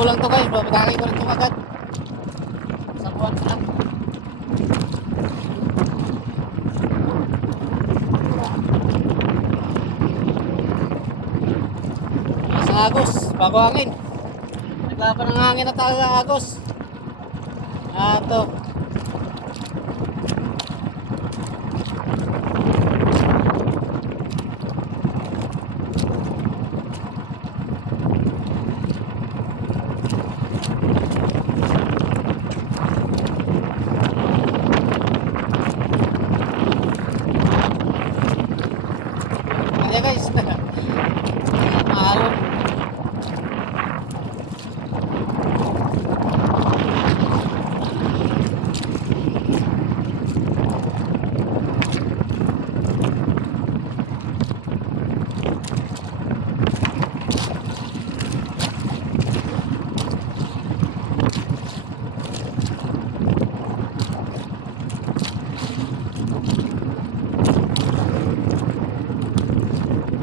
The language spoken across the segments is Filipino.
Sabo lang to guys, babagay ko rin ito agad. Sabuan ko lang. Nasa agos, bago hangin. Naglaban ng hangin na talaga agos. Ito. Ayan guys. Mahalon.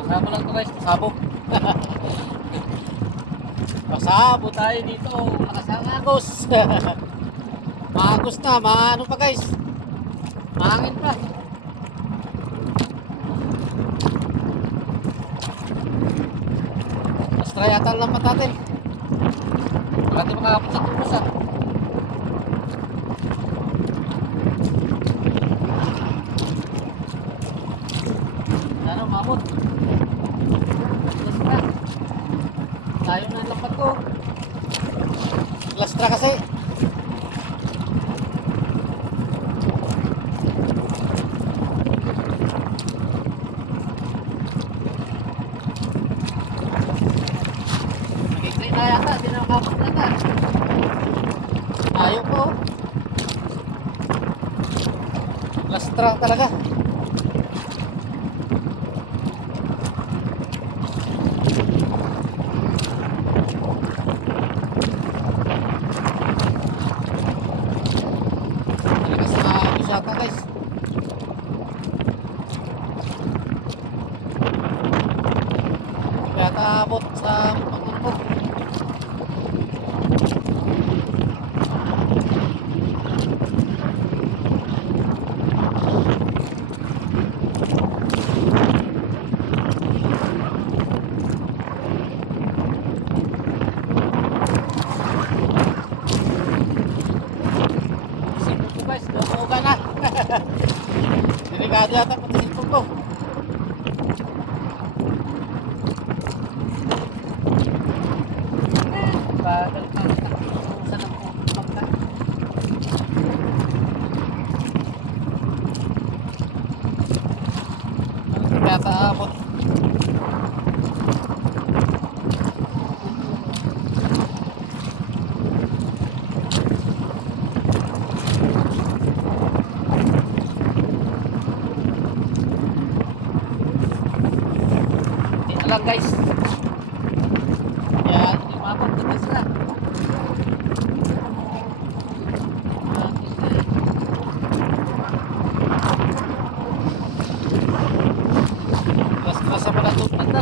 Pasabo lang to guys, pasabo. Pasabo tayo dito, lakas ang agos. Maagos na, maano pa guys. Mahangin pa. Mas try yata ang lambat natin. Bakit makakapit sa tubos ah. Ano, mamot. Lastra. Layo na ang lambat ko. Lastra kasi. Nag-explain na yata, di na makapot na ta. Ayaw ko. Lastra talaga. Talaga sa usaka guys. Kaya taabot sa pangunan ko. Sipon ko guys, gano'n na. Delikado yata pati sipon ko. Bagal pa. Saan ang pupunta? Kaya taabot. Hindi na lang guys. Kaya lumapag na sila. Gas-gas sa mga tupad na.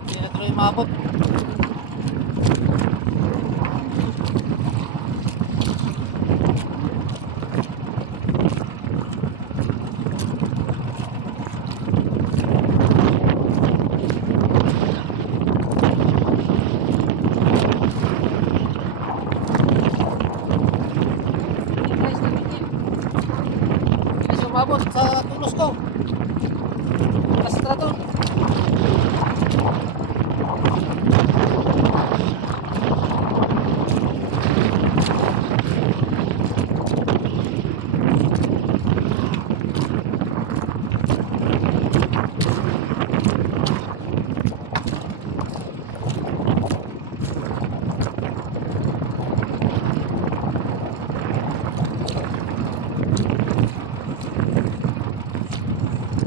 Hindi na tuloy maabot. Umabot sa tulos ko. Lastra to.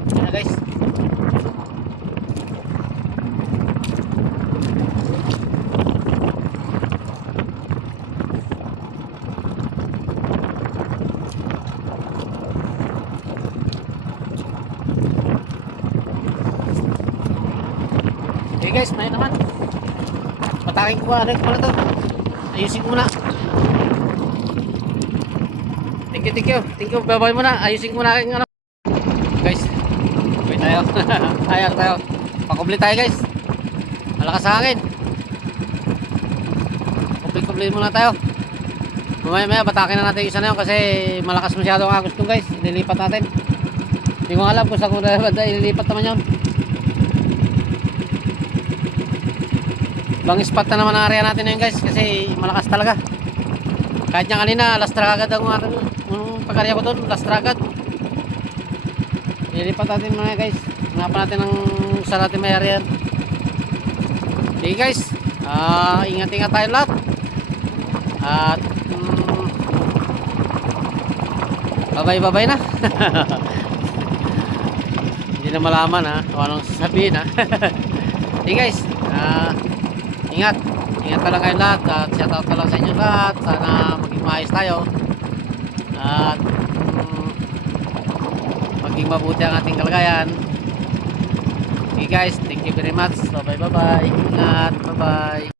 Yan na guys. Okay guys, may naman. Patakin ko ano ko na to. Ayusin ko muna. Thank you. Thank you. Babay muna. Ayusin ko muna aking ano. Guys. Wait tayo. Ayan tayo. Pakubli tayo guys. Malakas sa hangin. Kubli muna tayo. Mamaya batakin na natin yung isa na yun kasi malakas masyado ang agos ko guys. Ililipat natin. Hindi ko alam kung saan ko ililipat naman yun. Ibang spot na naman ang area natin na yun guys kasi malakas talaga. Kahit niya kanina lastra agad ang pag-area ko doon. Lastra agad. Ililipat natin mga guys. Hanapan natin ang saan natin may area. Okay guys. Ingat-ingat tayo lahat. At babay na. Hindi na malaman ha o anong sasabihin ha. Okay guys, ingat ka lang kayo lahat at shoutout ka lang sa inyo lahat. Sana maging maayos tayo at maging mabuti ang ating kalagayan. Okay guys, thank you very much. Bye bye. Ingat, bye bye.